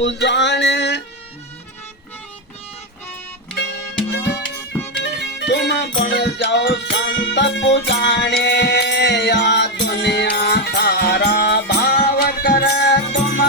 पुजाणे तुम बन जाओ संत पुजाणे या दुनिया तारा भाव कर तुम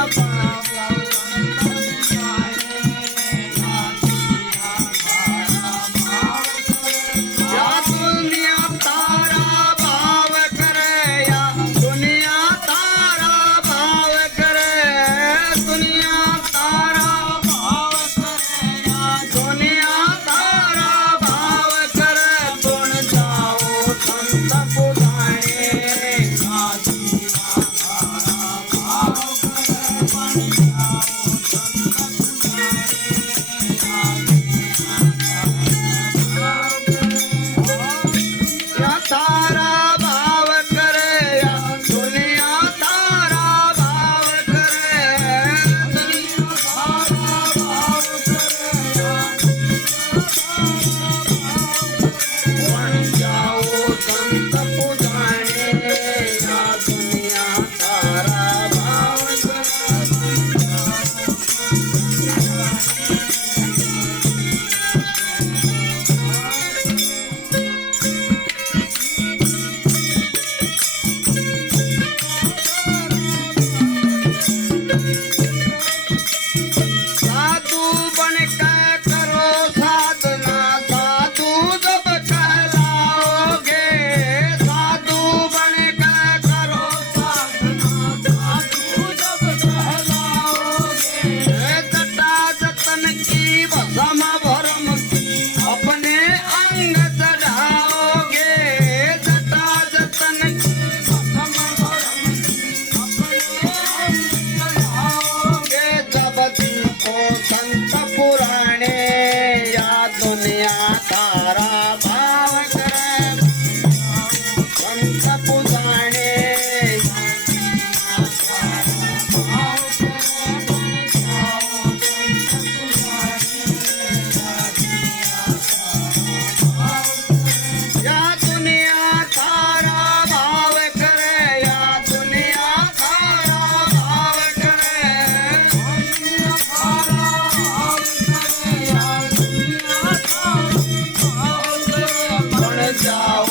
बन जाओ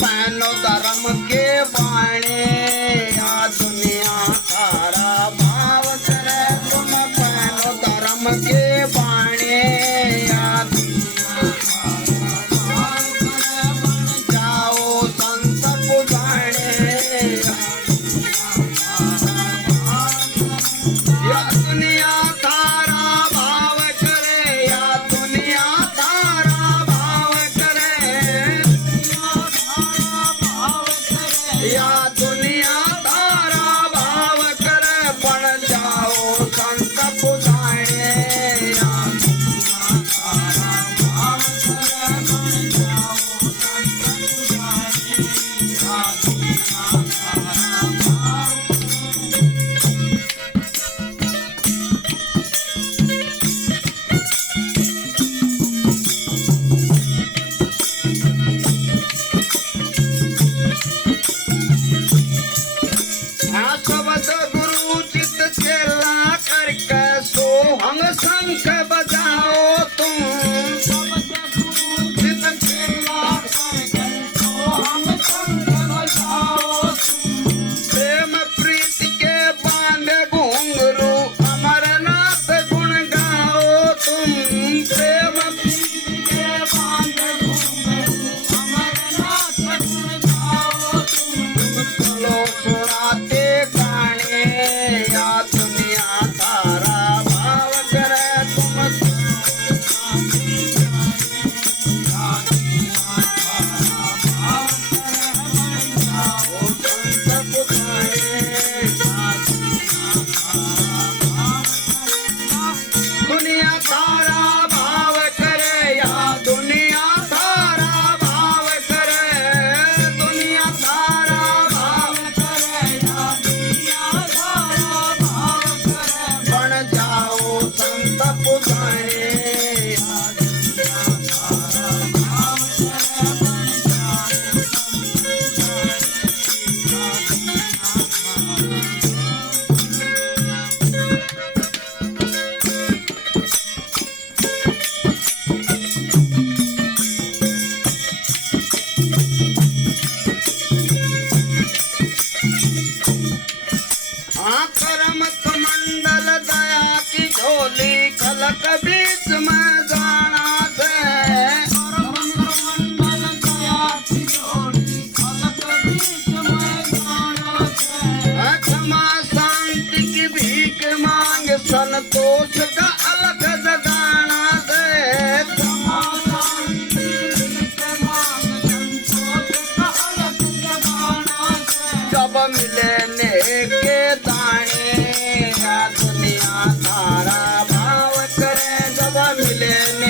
पैनो धर्म के बाणे या दुनिया तारा भाव करे तुम पैनो धर्म के बाणे या दुनिया जाओ संत पुजाणे या दुनिया तारा भाव करे या दुनिया तारा भाव करे या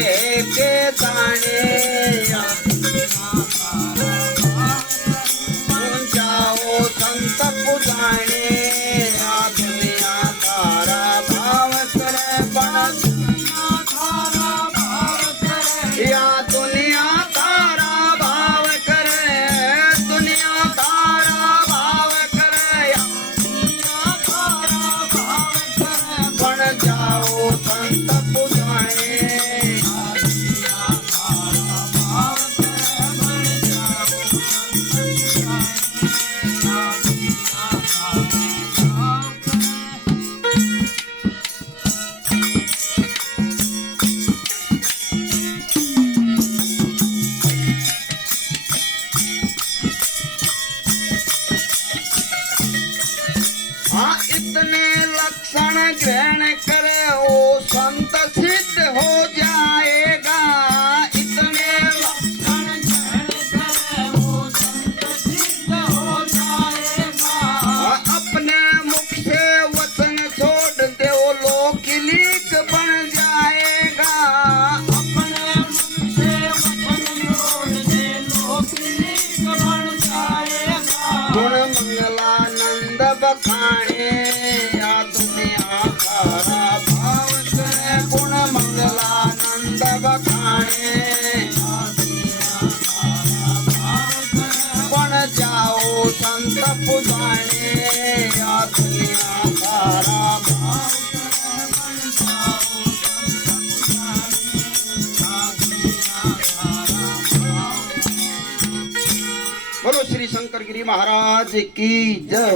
के जाने या जाओ संत पुजाने या दुनिया तारा भाव करे या दुनिया तारा भाव करे दुनिया तारा भाव करे या बन जाओ संत पुजाने हाँ इतने लक्षण ग्रहण करे वो संत सिद्ध हो जाएगा इतने लक्षण ग्रहण करे वो संत सिद्ध हो जाएगा अपने मुख से वचन छोड़ दे वो लौकिक बन जाएगा अपने मुख से वचन छोड़ दे लौकिक बन जाएगा गुण मंगलानंद बखाने या दुनिया तारा भाव करे गुण मंगलानंद बखाने बन जाओ संत पुजाने या दुनिया तारा भाव करे बन जाओ संत पुजाने या दुनिया तारा भाव। बोलो श्री शंकर गिरी महाराज की जय।